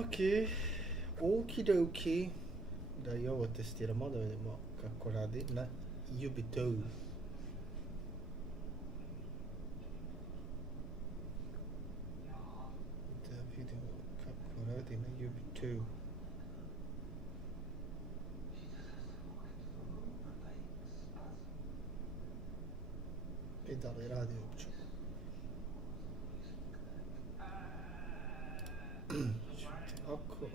Ok, okidoki. Da i ovo testiramo, da vidimo kako radi na UBOJICA. Da vidimo kako radi na UBOJICA. I da li radi uopće? Tako.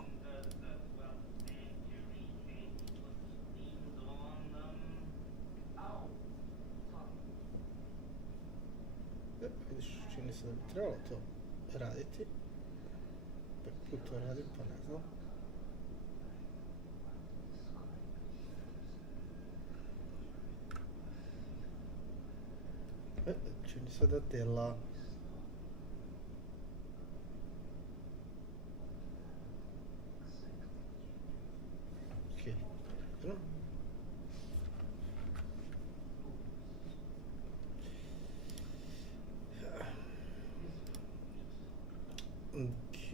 Vidiš, čini se da bi trebalo to raditi. Prvi put to radim, pa ne znam. Čini se da dela. Ok, dobro. Ok.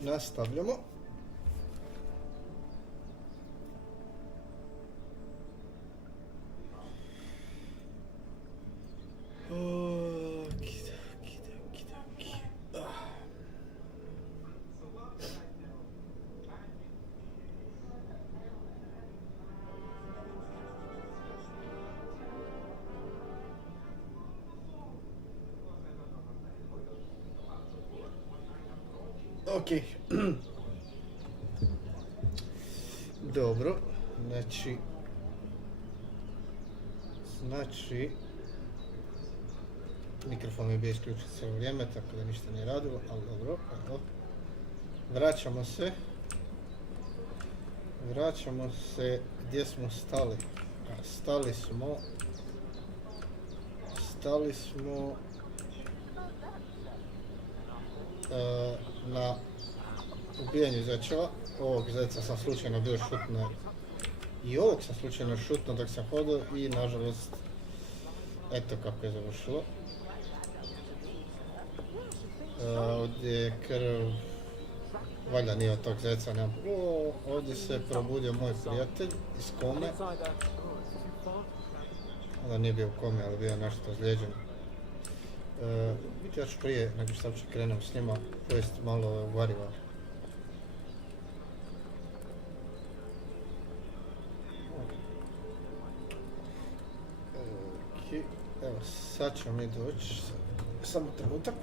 Nastavljamo. Ok. Dobro, znači mikrofon mi je bio isključen cijelo vrijeme, tako da ništa nije radilo, ali dobro, evo. Vraćamo se gdje smo stali. Stali smo na ubijanju zečeva. Ovog zeca sam slučajno bio šutnuo i ovog sam slučajno šutnuo dok sam hodao i nažalost eto kako je završilo. Ovdje je krv, valjda nije od tog zeca, nemam. Ovdje se probudio moj prijatelj iz kome. Onda nije bio u komi, ali bio nešto ozlijeđen. Ja ću prije nego što uopće krenem s njima pojesti malo variva. Ok, evo sad ćemo mi doći, samo trenutak.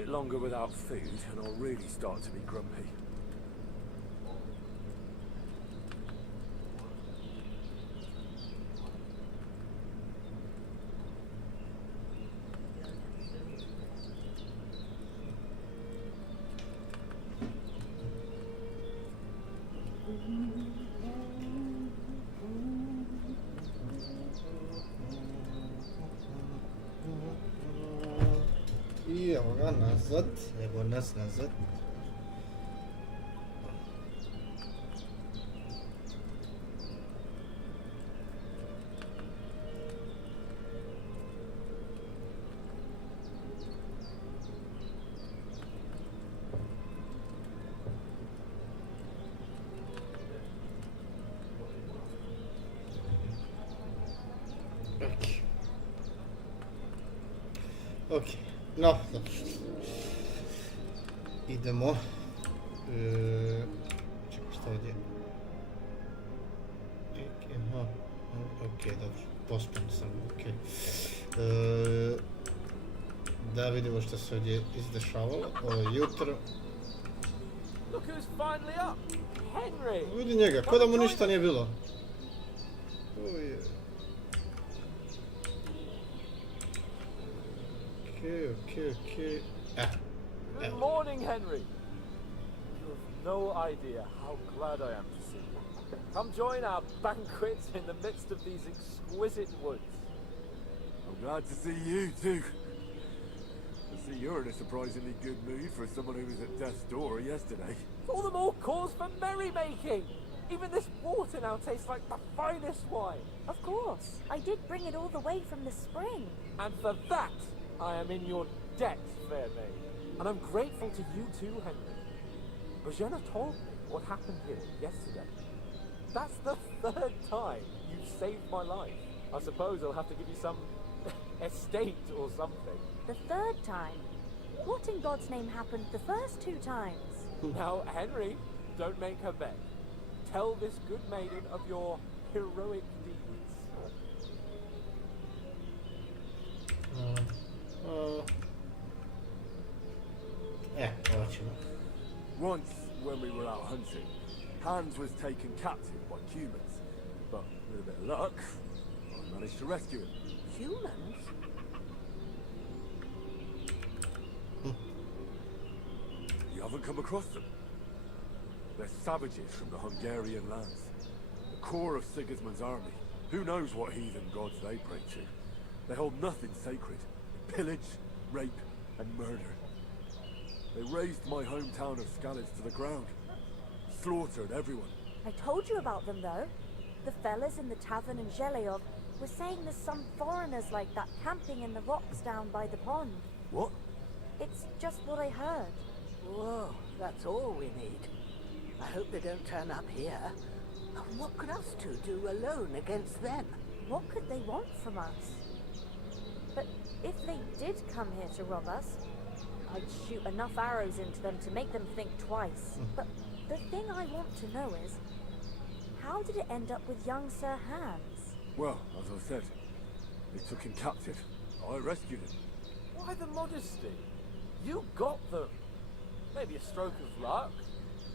bit longer without food, and I'll really start to be grumpy. I evo ga nazad, evo nas nazad. Ok, no, dobro. Idemo. Čekaj, šta ovdje? Aha, ok, dobro. Pospan sam, ok. Da vidimo što se ovdje izdešavalo. Ovo je jutro. Look who's finally up! Henry! Vidi njega, ko da mu ništa nije bilo. Uje. Okay. Good morning, Henry. You have no idea how glad I am to see you. Come join our banquet in the midst of these exquisite woods. I'm glad to see you too. I see you're in a surprisingly good mood for someone who was at death's door yesterday. All the more cause for merrymaking. Even this water now tastes like the finest wine. Of course. I did bring it all the way from the spring. And for that, I am in your debt, fair maid. And I'm grateful to you too, Henry. Bojana told me what happened here yesterday. That's the third time you've saved my life. I suppose I'll have to give you some estate or something. The third time? What in God's name happened the first two times? Now, Henry, don't make her beg. Tell this good maiden of your heroic deeds. Once, when we were out hunting, Hans was taken captive by humans. But with a bit of luck, I managed to rescue him. Humans? You haven't come across them? They're savages from the Hungarian lands. The core of Sigismund's army. Who knows what heathen gods they pray to? They hold nothing sacred. Pillage, rape, and murder. They razed my hometown of Skalitz to the ground. Slaughtered everyone. I told you about them though. The fellas in the tavern in Zheleyov were saying there's some foreigners like that camping in the rocks down by the pond. What? It's just what I heard. Whoa, that's all we need. I hope they don't turn up here. What could us two do alone against them? What could they want from us? But if they did come here to rob us, I'd shoot enough arrows into them to make them think twice. But the thing I want to know is, how did it end up with young Sir Hans? Well, as I said, they took him captive. I rescued him. Why the modesty? You got them. Maybe a stroke of luck,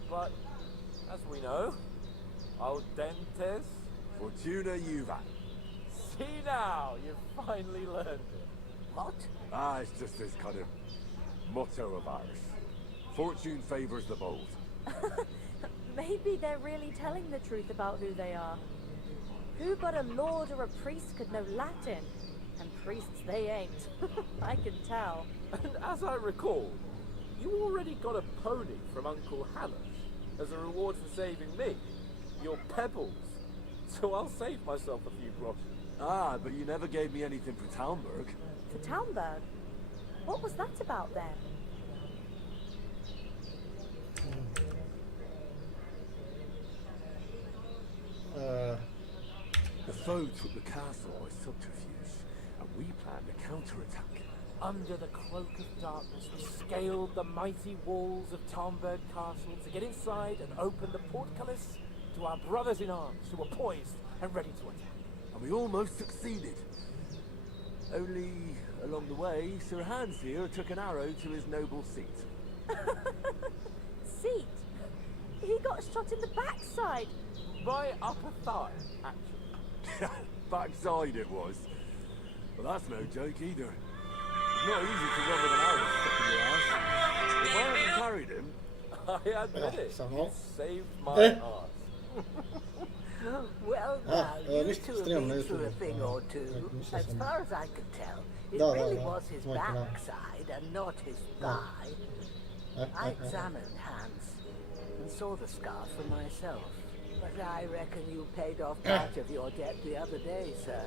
but as we know, al dentes. Fortuna juvat. See now, you've finally learned it. What? It's just this kind of motto of ours. Fortune favors the bold. Maybe they're really telling the truth about who they are. Who but a lord or a priest could know Latin? And priests they ain't. I can tell. And as I recall, you already got a pony from Uncle Hamish as a reward for saving me. Your pebbles. So I'll save myself a few groschen. But you never gave me anything for Talmberg. For Talmberg? What was that about then? The foe took the castle by subterfuge, and we planned a counterattack. Under the cloak of darkness, we scaled the mighty walls of Talmberg Castle to get inside and open the portcullis to our brothers in arms who were poised and ready to attack. And we almost succeeded. Only, along the way, Sir Hans here took an arrow to his noble seat. Seat? He got shot in the backside. My upper thigh, actually. Backside it was. Well, that's no joke either. It's not easy to run with an arrow stuck in your ass. If I hadn't carried him, I admit it. Samo. Saved my Eh? ass. Well, Ah, now, you ništa, two have streamam na been through a YouTube. thing or two. Mislio As sam- far as I could tell, it Da, da, really da, was his moj kanal. backside and not his Da. thigh. I examined Hans and saw the scar for myself. But I reckon you paid off part of your debt the other day, sir.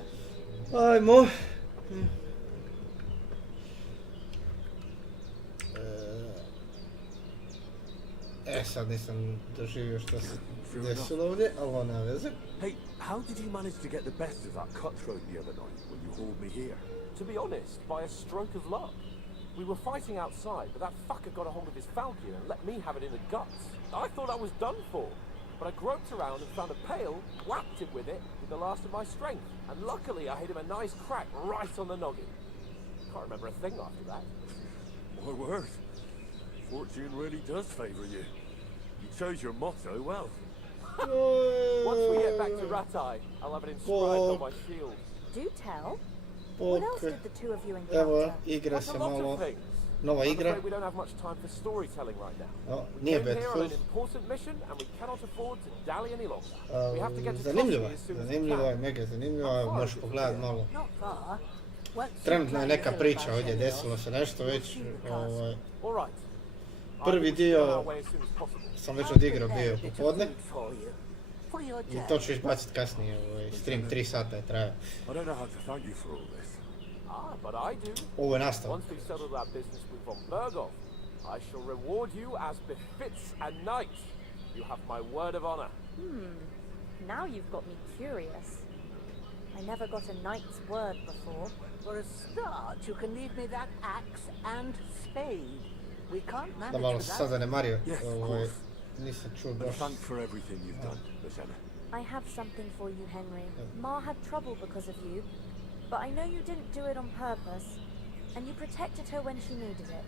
Ajmo. Sad nisam doživio što se desilo ovdje, ali ovo nema veze. hey, how did you manage to get the best of that cutthroat the other night when you hauled me here? To be honest, by a stroke of luck. We were fighting outside, but that fucker got a hold of his falcon and let me have it in the guts. I thought I was done for. But I groped around and found a pail, whacked him with it with the last of my strength. And luckily I hit him a nice crack right on the noggin. Can't remember a thing after that. My word. Fortune really does favour you. You chose your motto well. Once we get back to Ratai, I'll have it inscribed on my shield. Do tell. What else Ok. did the two of you Evo, encounter? igra That's se a lot malo, of things. nova I'm igra. afraid we don't have much time for storytelling right now. No, We nije came here on an Battlefield. important mission and we cannot afford to dally any longer. We have to get to Zanimljivo Trotsky je, as soon as we zanimljivo je, can. mega zanimljivo je, možeš pogledat malo. Not far. Once you Trenutno je climb neka the priča hill ovdje, by desilo se nešto već, ovaj, All right. Prvi I will dio- be on our way as soon as possible. sam već I'll odigrao prepare bio a bit of popodne food for you. For your i journey. to ću izbaciti kasnije, ovaj, stream 3 sata je trajao. I don't know how to thank you for all this. Ah, but I do. Ovo je nastavak. Once we've settled our business with von Berghoff, I shall reward you as befits a knight. You have my word of honor. Now you've got me curious. I never got a knight's word before. For a start, you can leave me that axe and spade. We can't Da manage malo se sad without. zanemario, Yes, of ovaj, course. nisam čuo And baš. thanks for everything you've done, Lieutenant. I have something for you, Henry. Ma had trouble because of you, but I know you didn't do it on purpose, and you protected her when she needed it.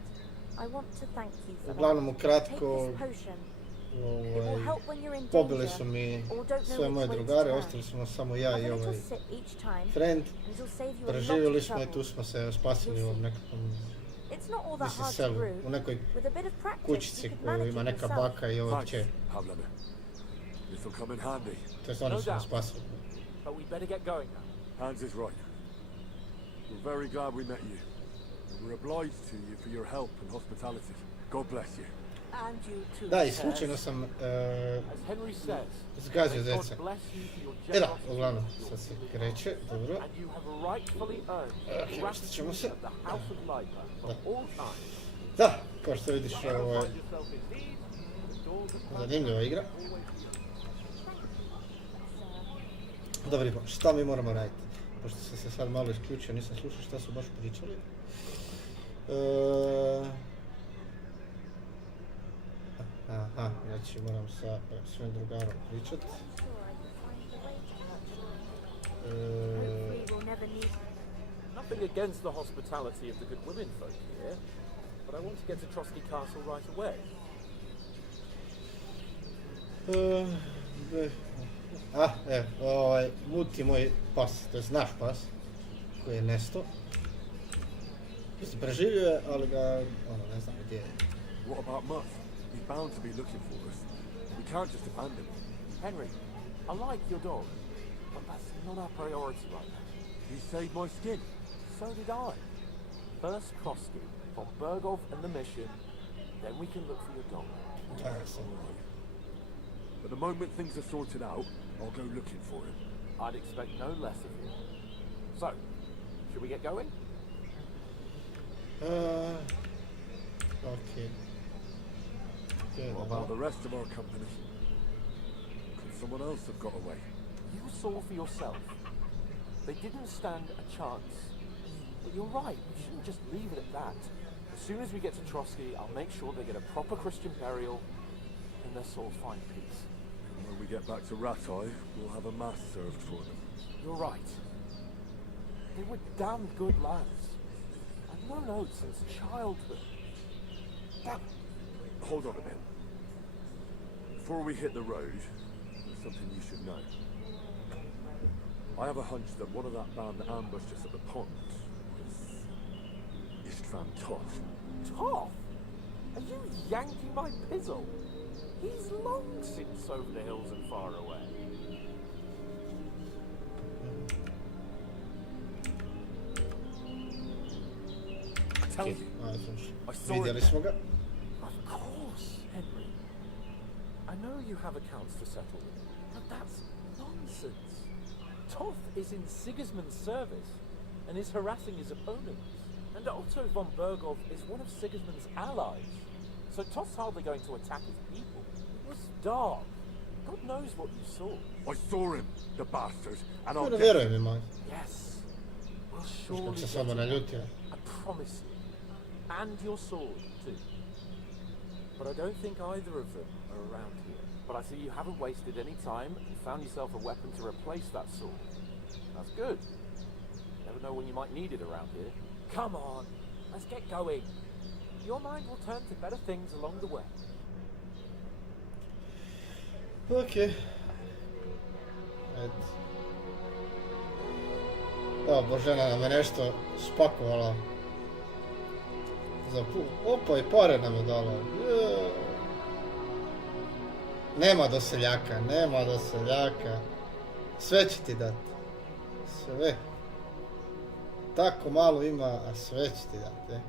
I want to thank you for Uglavnom, that. ukratko, Take this potion. It will ovaj, help when you're in pobili danger, su mi or don't know sve which moje way to drugare, turn. ostali smo samo ja Have i a little ovaj sip each time, friend. and it'll save you a lot Preživjeli of smo i trouble. tu smo se spasili u nekakvom, It's not all that mislim, hard to selu, brew. u nekoj With a bit of practice, kućici you could koju manage ima it neka yourself. baka i ova Thanks, kćer. Havlamer. This'll come in handy. To jest oni No su me doubt. spasili. But we better get going now. Hans is right. We're very glad we met you. And we're obliged to you for your help and hospitality. God bless you. And you too, Da, i sir. slučajno sam As Henry says, zgazio may God zeca. bless you for your E da, generosity uglavnom, and your sad se healing kreće, dobro. and you have rightfully earned Ok, the vrstit ćemo se. gratitude of the House of Lipa from all time. Da, kao što vidiš, If you ovo find je yourself in need, the doors of zanimljiva igra. always be Dobro, pa šta mi moramo raditi? Pošto sam se sad malo isključio, nisam slušao šta su baš pričali. Aha, znači moram sa svojim drugarom pričat. Hopefully we'll never need nothing against the hospitality of the good women folk here, but I want to get to Trotsky Castle right away. Muti moj pas, to je naš pas, koji je nesto. Mislim, preživio je, ali ga, ne znam gdje je. What about Mutt? He's bound to be looking for us. We can't just abandon him. Henry, I like your dog, but that's not our priority right now. He saved my skin. So did I. First Trotsky, von Berghoff and the mission, then we can look for your dog. But the moment things are sorted out, I'll go looking for him. I'd expect no less of you. So, should we get going? Okay. What about the rest of our company? Could someone else have got away? You saw for yourself. They didn't stand a chance. But you're right, we shouldn't just leave it at that. As soon as we get to Trotsky, I'll make sure they get a proper Christian burial and their souls find peace. And when we get back to Ratai, we'll have a mass served for them. You're right. They were damn good lads. I've known Oates since childhood. Damn. Hold on a bit. Before we hit the road, there's something you should know. I have a hunch that one of that band that ambushed us at the pond is Istvan Toth. Toff? Are you yanking my pizzle? He's long since over the hills and far away. Tell Ok, you, ajde, I saw vidjeli it. smo ga. Of course, Henry. I know you have accounts to settle with, but that's nonsense. Toth is in Sigismund's service and is harassing his opponents. And Otto von Berghoff is one of Sigismund's allies. So Toth's hardly going to attack his people. It was dark. God knows what you saw. I saw him, the bastard, and No, I'll ne get vjerujem im, ali. Yes. We'll Kako surely se get samo him. naljutio. I promise you. And your sword, too. But I don't think either of them are around here. But I see you haven't wasted any time and found yourself a weapon to replace that sword. That's good. Never know when you might need it around here. Come on, let's get going. Your mind will turn to better things along the way. Ok. Eto. Evo, Božena nam je nešto spakovala. Za put. Opa, i pare nam je dala. Nema doseljaka, nema doseljaka. Sve će ti dati. Sve. Tako malo ima, a sve će ti dati.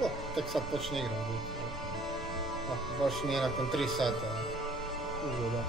O, tek sad počne igra. Baš nije nakon 3 sata. Ugoda.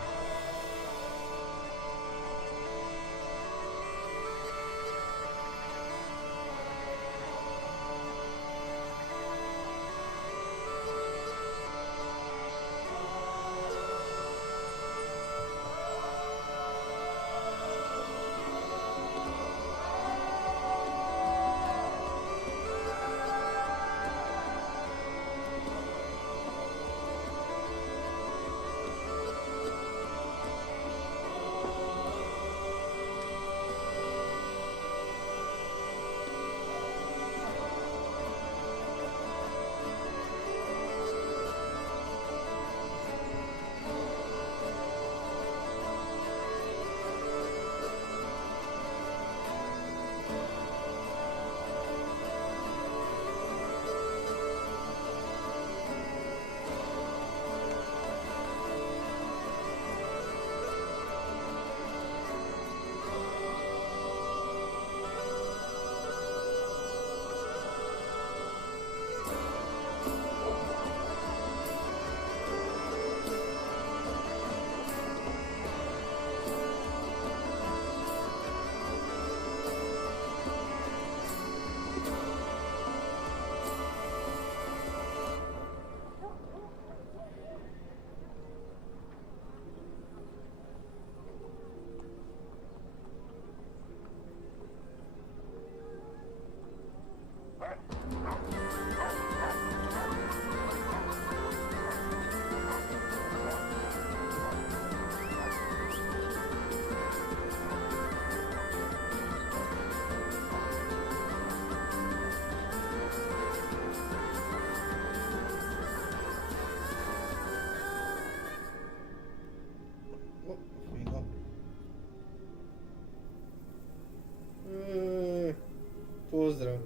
Pozdrav. I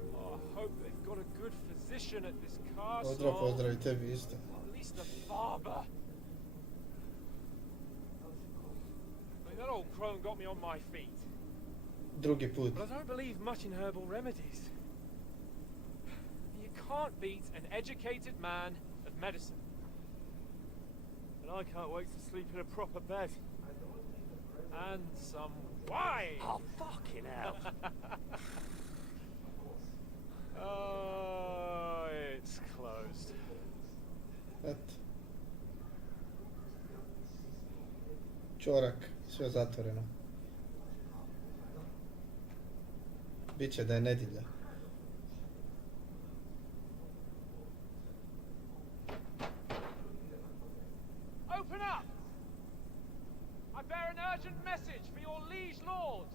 hope they've got a good physician at this castle. Pozdrav i tebi isto. At least a barber. I mean, that old crone got me on my feet. Drugi put. But I don't believe much in herbal remedies. You can't beat an educated man at medicine. And I can't wait to sleep in a proper bed. And some wine! Oh, fucking hell. Oh, it's closed. Eto. Čorak, sve zatvoreno. Biće da je nedjelja. Open up! I bear an urgent message for your liege lord.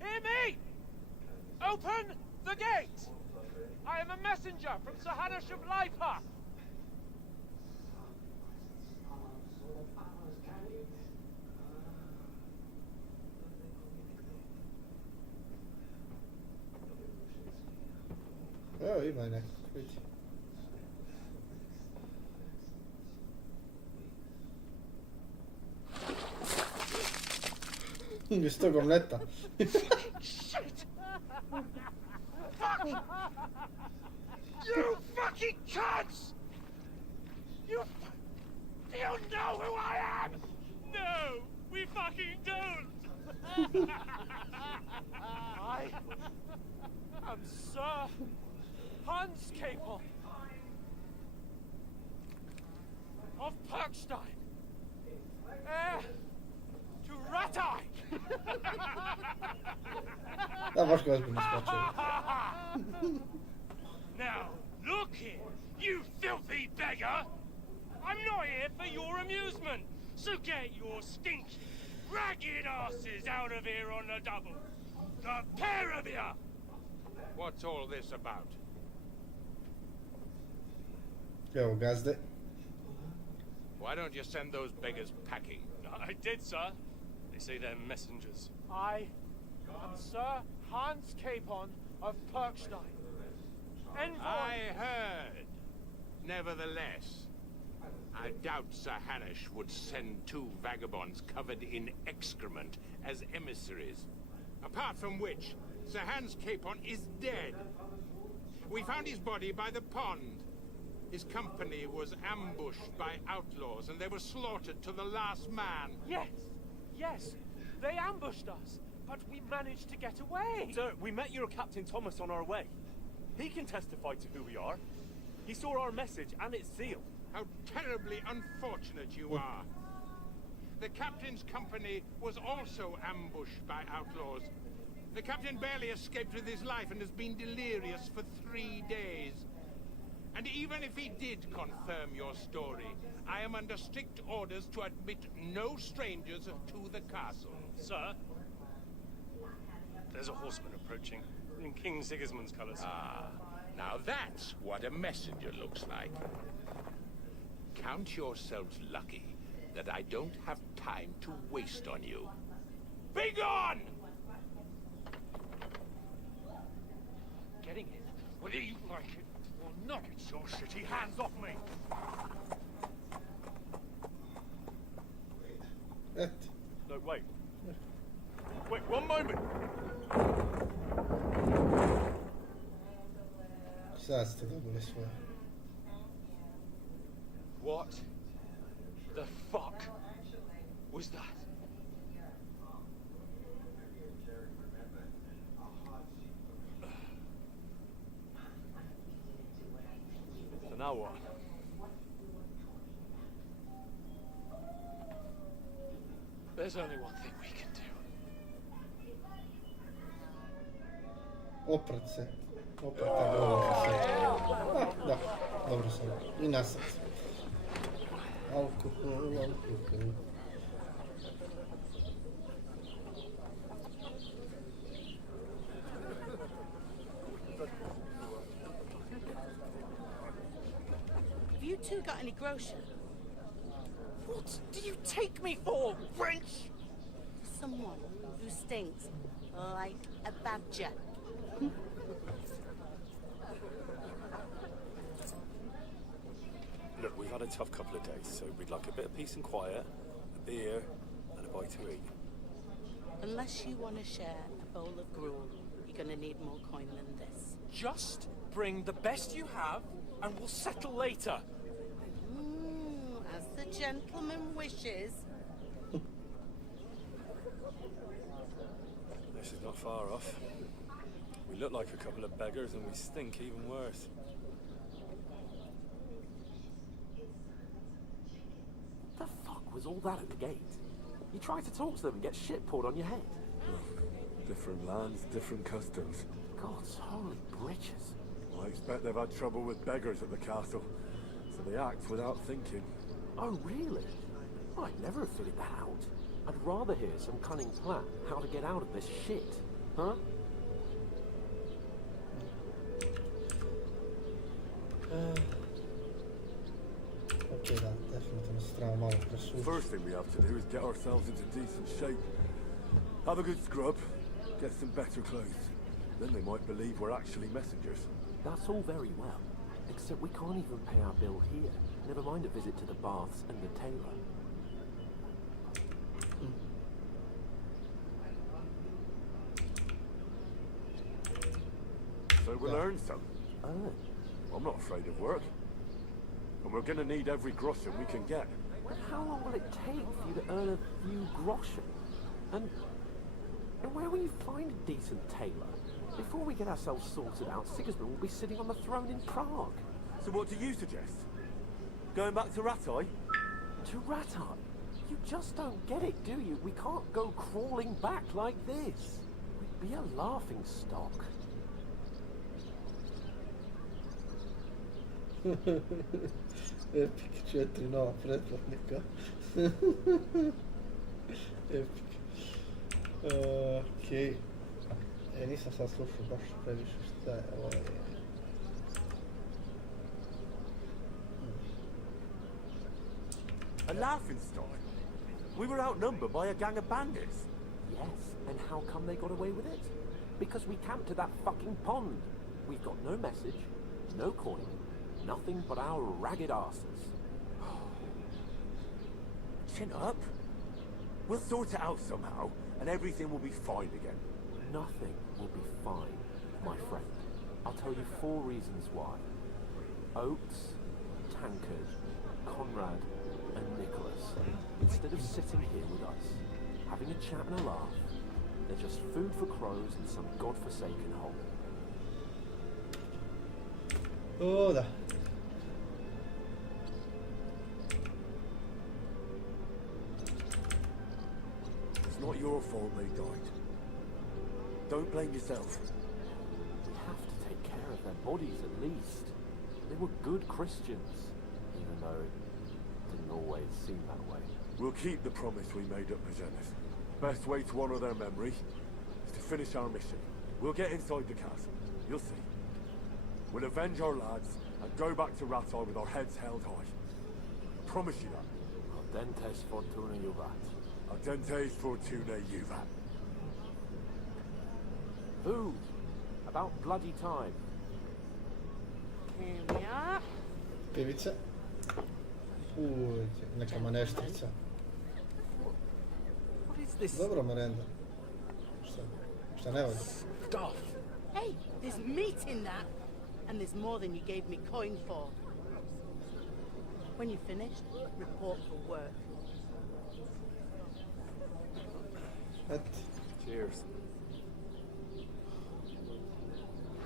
Hear me! Open the gate! I am a messenger from Sahanash of Lipa. Evo ima nekog, vidi. Iz tog omleta. Shit! Fuck! You fucking cunts! Do you know who I am? No, we fucking don't! I am Sir Hans Capel of Perkstein, heir to Ratai. Da, baš ga ozbiljno skočio. Now, look here, you filthy beggar! I'm not here for your amusement, so get your stinky, ragged asses out of here on the double. The pair of you! What's all this about? Evo gazde. Why don't you send those beggars packing? I did, sir. They say they're messengers. I am Sir Hans Capon of Perkstein. Envoy! I heard. Nevertheless, I doubt Sir Hanush would send 2 vagabonds covered in excrement as emissaries. Apart from which, Sir Hans Capon is dead. We found his body by the pond. His company was ambushed by outlaws and they were slaughtered to the last man. Yes, they ambushed us, but we managed to get away. Sir, we met your Captain Thomas on our way. He can testify to who we are. He saw our message and its seal. How terribly unfortunate you are. The captain's company was also ambushed by outlaws. The captain barely escaped with his life and has been delirious for 3 days. And even if he did confirm your story, I am under strict orders to admit no strangers to the castle. Sir, there's a horseman approaching in King Sigismund's colours. Ah, now that's what a messenger looks like. Count yourselves lucky that I don't have time to waste on you. Be gone! Getting in, whether you like it or not. Get your shitty hands off me! Et. No, wait. Wait, one moment! Sad ste dobili svoje. What the fuck was that? So now what? There's only one thing we can do. Oprat se. Oprat je dobro se. Da, dobro sam. I nasad. Alkohol, alkohol. Have you two got any groceries? What do you take me for, wench? Someone who stinks like a badger. Look, we've had a tough couple of days, so we'd like a bit of peace and quiet, a beer, and a bite to eat. Unless you want to share a bowl of gruel, you're going to need more coin than this. Just bring the best you have, and we'll settle later. As the gentleman wishes. This is not far off. We look like a couple of beggars and we stink even worse. The fuck was all that at the gate? You try to talk to them and get shit poured on your head. Different lands, different customs. God's holy britches. I expect they've had trouble with beggars at the castle, so they act without thinking. Oh, really? I'd never have figured that out. I'd rather hear some cunning plan how to get out of this shit. Huh? Okej, da, definitivno se treba malo presući. First thing we have to do is get ourselves into decent shape. Have a good scrub, get some better clothes. Then they might believe we're actually messengers. That's all very well, except we can't even pay our bill here. Never mind a visit to the baths and the tailor. So we'll earn some. Earn? I'm not afraid of work. And we're gonna need every groschen we can get. But how long will it take for you to earn a few groschen? And where will you find a decent tailor? Before we get ourselves sorted out, Sigismund will be sitting on the throne in Prague. So what do you suggest? Going back to Ratai? To Ratai? You just don't get it, do you? We can't go crawling back like this. We'd be a laughing stock. Epic, 4 nova pretplatnika. Epic. Okej. Nisam sad slušao baš previše šta je ovaj... A laughing stock? We were outnumbered by a gang of bandits. Yes, and how come they got away with it? Because we camped at that fucking pond. We've got no message, no coin, nothing but our ragged asses. Chin up. We'll sort it out somehow, and everything will be fine again. Nothing will be fine, my friend. I'll tell you 4 reasons why. Oates, Tankard, Conrad, and Nicholas, instead of sitting here with us, having a chat and a laugh, they're just food for crows in some godforsaken hole. O da. It's not your fault they died. Don't blame yourself. We have to take care of their bodies at least. They were good Christians, even though it didn't always seem that way. We'll keep the promise we made at Magennis. Best way to honor their memory is to finish our mission. We'll get inside the castle. You'll see. We'll avenge our lads and go back to Ratai with our heads held high. I promise you that. Ardentes fortuna juvat. Ardentes fortuna juvat. Food. About bloody time. Here we are. Pivica. Neka maneštrica. What is this Dobro, Miranda. Šta ne vodi? stuff? Hey, there's meat in that. And there's more than you gave me coin for. When you're finished, report for work. Cheers.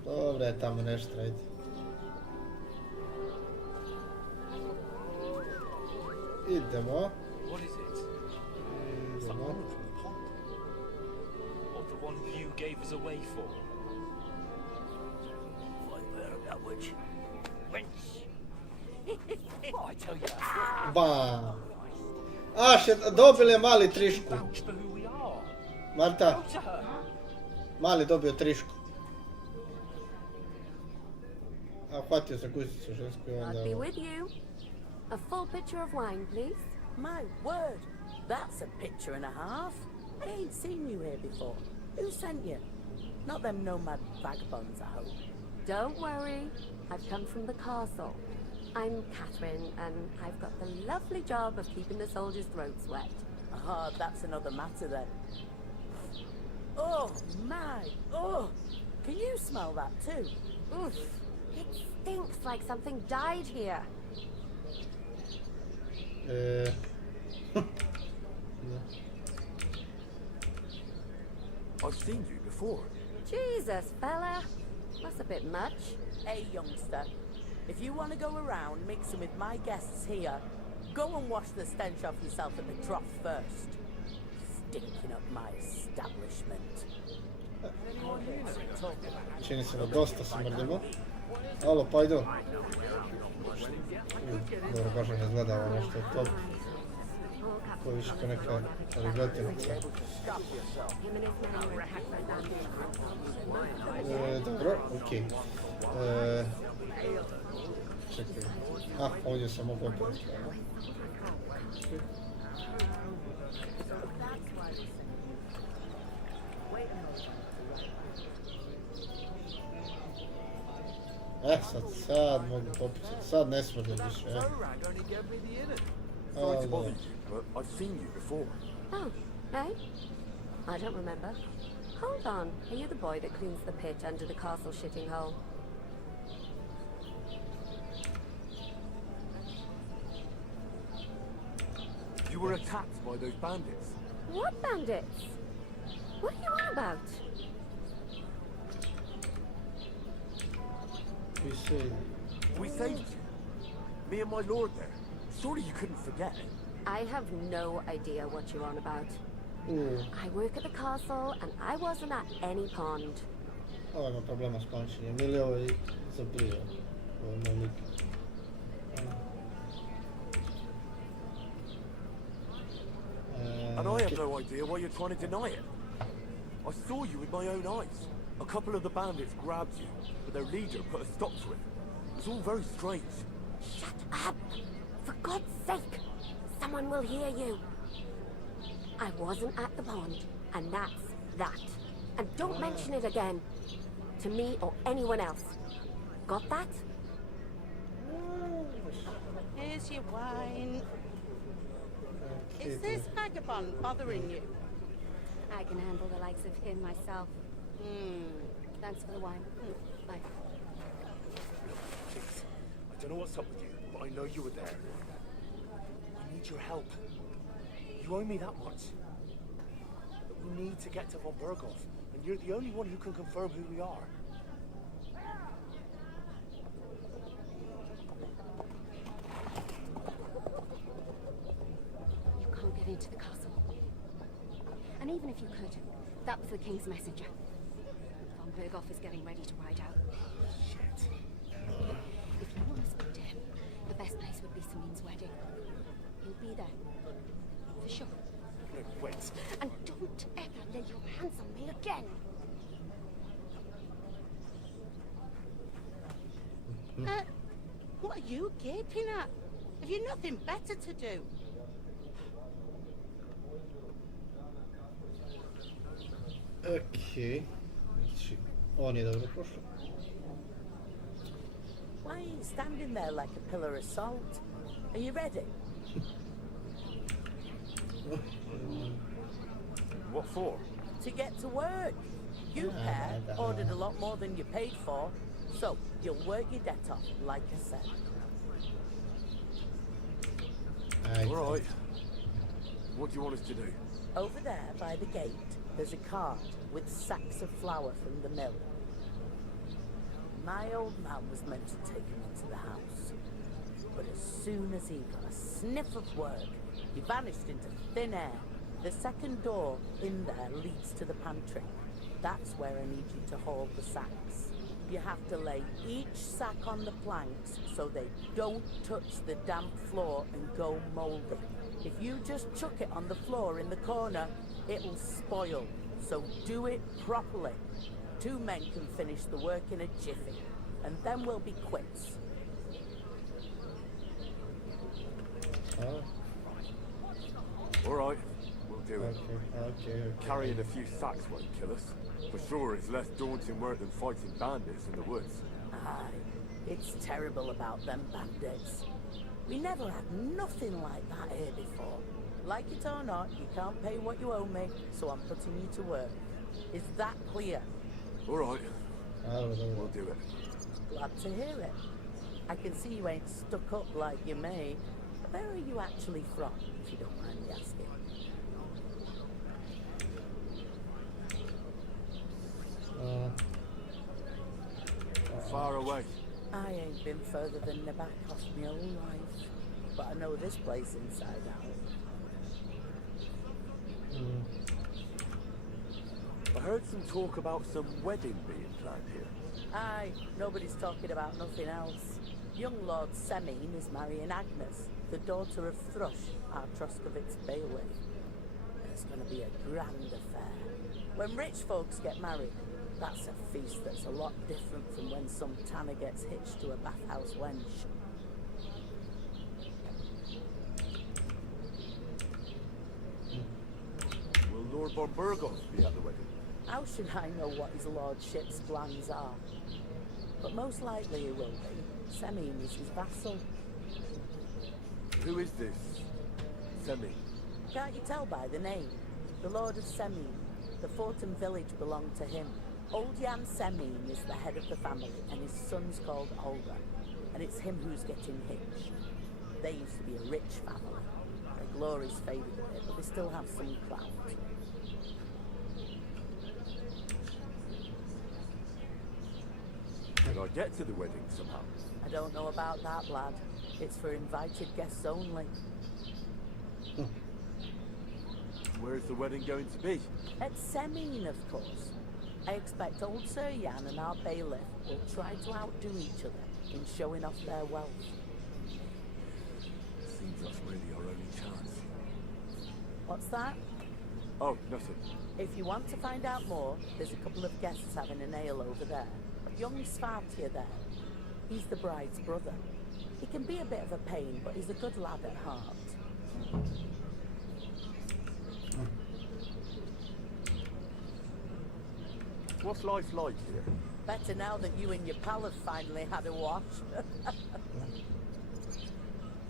Dobro je tamo nešto, ajde. Idemo. What is it? It's the Idemo. horn from the pond. Or the one you gave us away for. Which? Well, I tell you, Bam! Dobili je mali trišku. vouch for who we are. Marta, Go to her. mali dobio trišku. A hvatio se guzicu žensku i onda... I'll be with you. A full pitcher of wine, please. My word, that's a picture and a half. I ain't seen you here before. Who sent you? Not them nomad vagabonds, I hope. Don't worry. I've come from the castle. I'm Catherine, and I've got the lovely job of keeping the soldiers' throats wet. Ah, that's another matter then. Oh my! Oh, can you smell that too? Oof. It stinks like something died here. I've seen you before. Jesus, fella. That's a bit much. Hey, youngster. If you want to go around mixing with my guests here, go and wash the stench off yourself at the trough first. Stinking up my establishment. Čini se da dosta smrdimo. Alo, pa idu. Dobro, baš ne izgleda ovo nešto top. Ko više ko neka rigotinica. Dobro, okej. Čekaj. Ovdje sam mogu opet. Sad mogu popiti. Sad ne smrdim više. Sorry to bother you, but I've seen you before. Oh, hey? I don't remember. Hold on. Are you the boy that cleans the pit under the castle shitting hole? You were attacked by those bandits. What bandits? What are you on about? We saved you. Me and my lord there. Surely you couldn't forget. I have no idea what you're on about. I work at the castle and I wasn't at any pond. Ovo ima problema s pamćenjem. Ili ovo je zabrio. Ovo je moj lik. And I have no idea why you're trying to deny it. I saw you with my own eyes. A couple of the bandits grabbed you, but their leader put a stop to it. It was all very strange. Shut up! For God's sake! Someone will hear you. I wasn't at the pond, and that's that. And don't mention it again. To me or anyone else. Got that? Here's your wine. Is this vagabond bothering you? I can handle the likes of him myself. Thanks for the wine. Bye. Please, I don't know what's up with you, but I know you were there. I need your help. You owe me that much. But we need to get to von Berghoff, and you're the only one who can confirm who we are. You can't get into the castle. And even if you could, that was the king's messenger. Von Berghoff is getting ready to ride out. Shit. If you want to speak to him, the best place would be Selene's wedding. He'll be there. For sure. No, wait. And don't ever lay your hands on me again! What are you gaping at? Have you nothing better to do? Okej. Znači, ovo nije dobro prošlo. Why are you standing there like a pillar of salt? Are you ready? What for? To get to work. You pair ordered a lot more than you paid for, so you'll work your debt off, like I said. All right. What do you want us to do? Over there by the gate, there's a cart with sacks of flour from the mill. My old man was meant to take him into the house, but as soon as he got a sniff of work, he vanished into thin air. The second door in there leads to the pantry. That's where I need you to haul the sacks. You have to lay each sack on the planks so they don't touch the damp floor and go mouldy. If you just chuck it on the floor in the corner, it'll spoil. So do it properly. 2 men can finish the work in a jiffy, and then we'll be quits. All right, we'll do it. Okay. Carrying a few sacks won't kill us. For sure, it's less daunting work than fighting bandits in the woods. Aye, it's terrible about them bandits. We never had nothing like that here before. Like it or not, you can't pay what you owe me, so I'm putting you to work. Is that clear? All right, we'll do it. Glad to hear it. I can see you ain't stuck up like you may. Where are you actually from, if you don't mind me asking? way? I ain't been further than the back of my whole life, but I know this place inside out. I heard some talk about some wedding being planned here. Aye, nobody's talking about nothing else. Young Lord Semine is marrying Agnes, the daughter of Thrush, our Troskovitz bailiff. It's going to be a grand affair. When rich folks get married, that's a feast that's a lot different from when some tanner gets hitched to a bathhouse wench. Will Lord von Burgos be at the wedding? How should I know what his lordship's plans are? But most likely he will be. Semine is his vassal. Who is this? Semi. Can't you tell by the name? The Lord of Semine. The fort and village belong to him. Old Jan Semine is the head of the family, and his son's called Olga. And it's him who's getting hitched. They used to be a rich family. Their glory's faded a bit, but they still have some clout. Can I get to the wedding somehow? I don't know about that, lad. It's for invited guests only. Where's the wedding going to be? At Semine, of course. I expect old Sir Jan and our bailiff will try to outdo each other in showing off their wealth. Seems that's really our only chance. What's that? Oh, nothing. If you want to find out more, there's a couple of guests having an ale over there. Young Svatya there. He's the bride's brother. He can be a bit of a pain, but he's a good lad at heart. What's life like here? Better now that you and your pal have finally had a wash.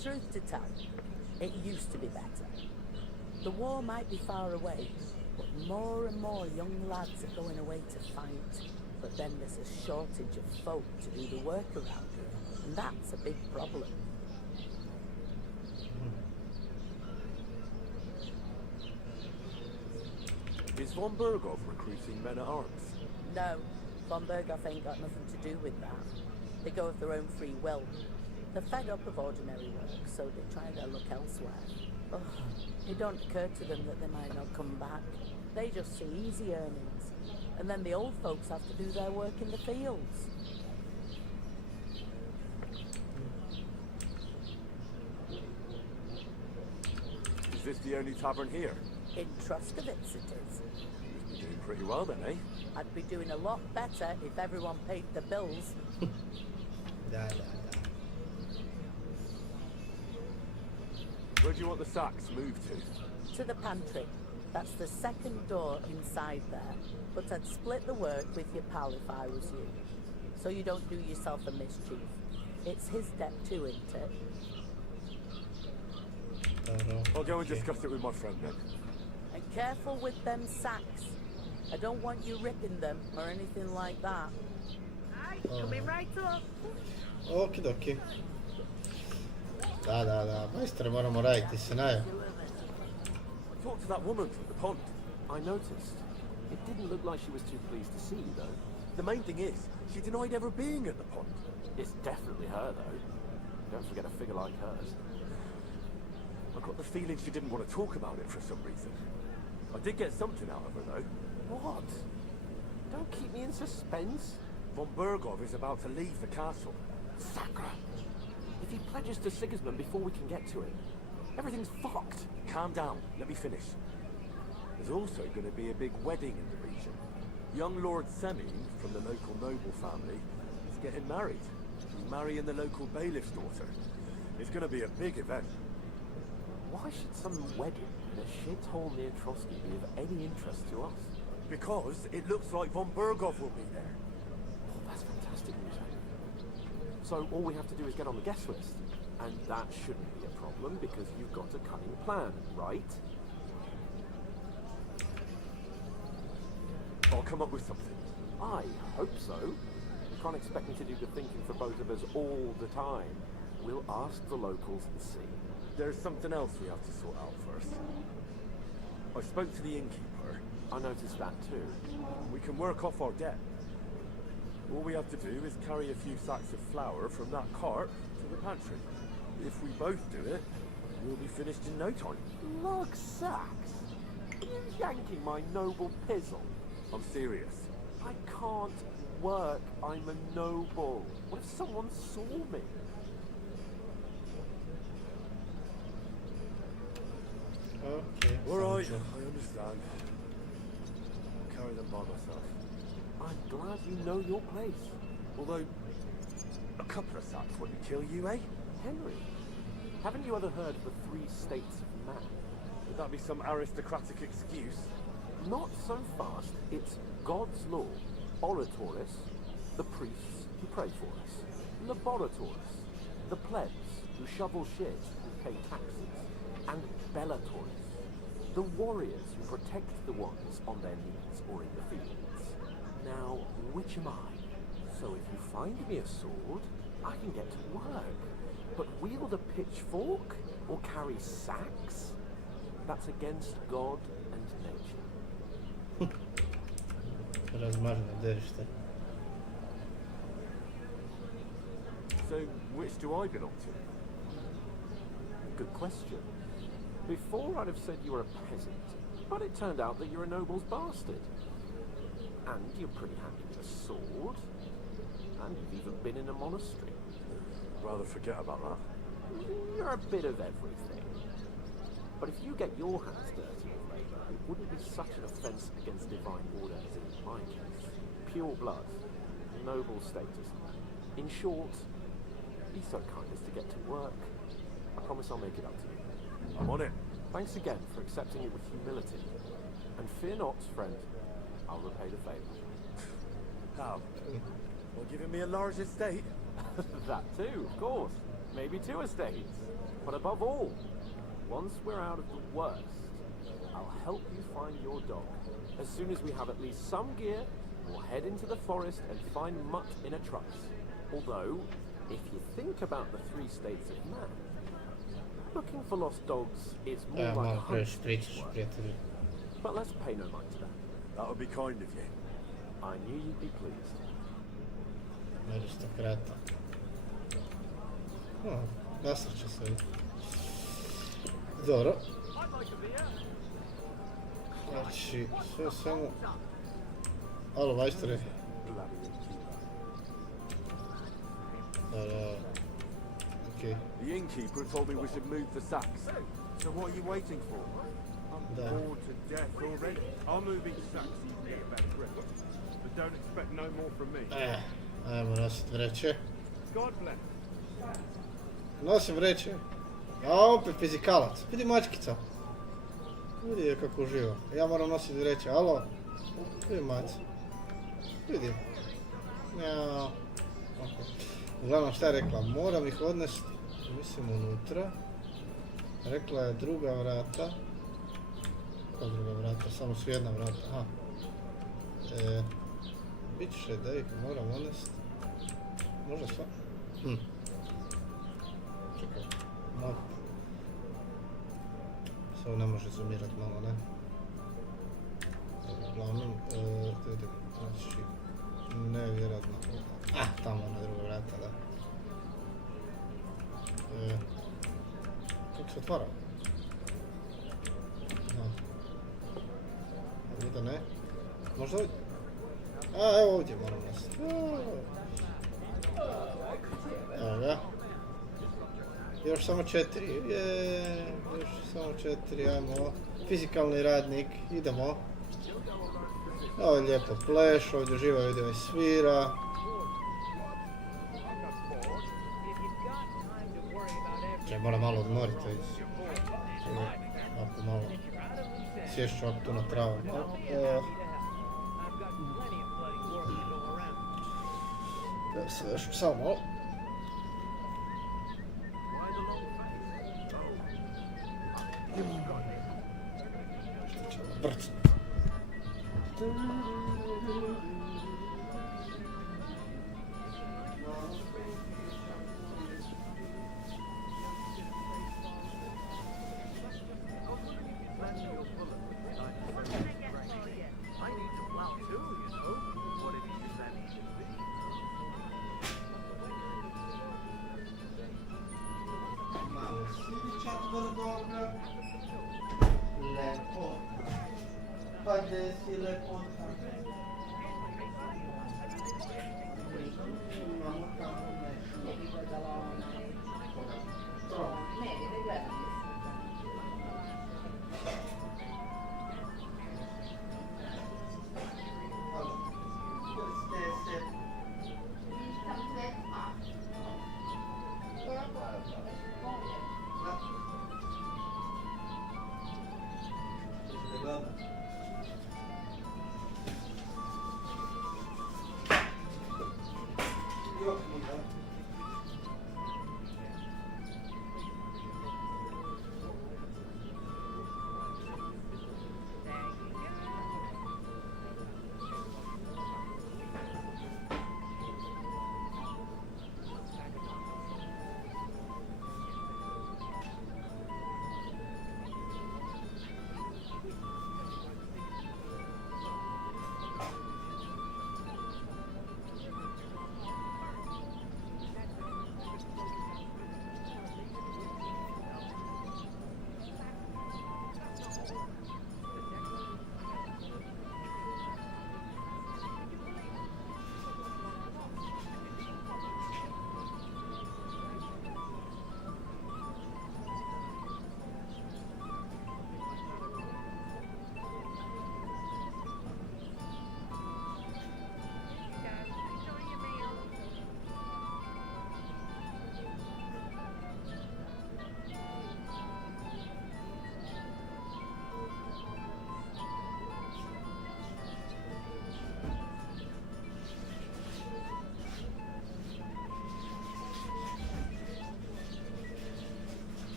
Truth to tell, it used to be better. The war might be far away, but more and more young lads are going away to fight. But then there's a shortage of folk to do the work around here, and that's a big problem. Is von Burgov recruiting men at arms? No, von Burgov ain't got nothing to do with that. They go of their own free will. They're fed up of ordinary work, so they try their luck elsewhere. Ugh, it don't occur to them that they might not come back. They just see easy earnings. And then the old folks have to do their work in the fields. Is this the only tavern here? In Troskovitz it is. Must be doing pretty well then, eh? I'd be doing a lot better if everyone paid the bills. Where do you want the sacks moved to? To the pantry. That's the second door inside there. But I'd split the work with your pal if I was you. So you don't do yourself a mischief. It's his debt too, isn't it? I'll go and discuss it with my friend then. And careful with them sacks. I don't want you ripping them or anything like that. Aye, coming right up. Okidoki. Da, majstore, moramo raditi scenario. I talked to that woman from the pond. I noticed. It didn't look like she was too pleased to see you, though. The main thing is, she denied ever being at the pond. It's definitely her, though. Don't forget a figure like hers. I got the feeling she didn't want to talk about it for some reason. I did get something out of her, though. What? Don't keep me in suspense. Von Burgov is about to leave the castle. Sacre! If he pledges to Sigismund before we can get to him, everything's fucked. Calm down, let me finish. There's also going to be a big wedding in the region. Young Lord Semine, from the local noble family, is getting married. He's marrying the local bailiff's daughter. It's going to be a big event. Why should some wedding in a shithole near Trotsky be of any interest to us? Because it looks like von Burgov will be there. Oh, that's fantastic news. So all we have to do is get on the guest list. And that shouldn't be a problem because you've got a cunning plan, right? I'll come up with something. I hope so. You can't expect me to do the thinking for both of us all the time. We'll ask the locals and see. There's something else we have to sort out first. I spoke to the innkeeper. I noticed that too. We can work off our debt. All we have to do is carry a few sacks of flour from that cart to the pantry. If we both do it, we'll be finished in no time. Lug sacks? Are you yanking my noble pizzle? I'm serious. I can't work. I'm a noble. What if someone saw me? Okay. Alright, fine. I understand. I'll carry them by myself. I'm glad you know your place. Although, a couple of sacks wouldn't kill you, eh? Henry, haven't you ever heard of the 3 states of man? Would that be some aristocratic excuse? Not so fast. It's God's law, oratoris, the priests who pray for us, laboratoris, the plebs who shovel shit and pay taxes, and bellatoris, the warriors who protect the ones on their knees or in the fields. Now, which am I? So if you find me a sword, I can get to work. But wield a pitchfork or carry sacks? That's against God and nature. Razmaženo derište. So, which do I belong to? Good question. Before I'd have said you were a peasant, but it turned out that you're a noble's bastard. And you're pretty handy with a sword. And you've even been in a monastery. Rather forget about that. You're a bit of everything. But if you get your hands dirty with labour, it wouldn't be such an offence against divine order as in my case. Pure blood, noble status. In short, be so kind as to get to work. I promise I'll make it up to you. I'm on it. Thanks again for accepting it with humility. And fear not, friend, I'll repay the favour. How? Well, giving me a large estate? That too, of course. Maybe 2 estates. But above all, once we're out of the worst, I'll help you find your dog. As soon as we have at least some gear, we'll head into the forest and find mutt in a truss. Although, if you think about the 3 states of man, looking for lost dogs is more like a hunt. But let's pay no mind to that. That would be kind of you. I knew you'd be pleased. Aristokrata. Glasat će se. Dobro. Znači, sve samo... Alo, majstore. Okay. The innkeeper told me we should move the sacks. So what are you waiting for? I'm bored to death already. I'll move each sack so you can get a better grip. But don't expect no more from me. Ajmo nosit vreće. God bless. Nosim vreće. A opet fizikalac. Vidi mačkica. Vidi je kako uživa. Ja moram nositi vreće. Alo? Vidi mac. Vidi. Njao. Okay. Uglavnom šta je rekla? Moram ih odnesti, mislim, unutra. Rekla je druga vrata. Koja druga vrata? Samo su jedna vrata. Aha. Bit će da ih moram odnesti. Možda sva? Čekaj. Map. Samo ne može zoomirat malo, ne? Uglavnom, znači, nevjerojatno. Tamo na druga vrata, da. Kako se otvara? Ovdje da ne? Možda ovdje? Evo ovdje moram nositi. Evo ga. Još samo 4. Još samo 4, ajmo. Fizikalni radnik, idemo. Ovo je lijepo pleš, ovdje uživa, vidim i svira. Ja moram malo odmoriti, ovako malo sješću ovako tu na travu. Ja se još samo malo. Što će brcati?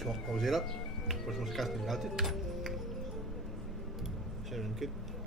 Ćemo pauzirat, pa ćemo se kasnije vratiti. Še jedan kit.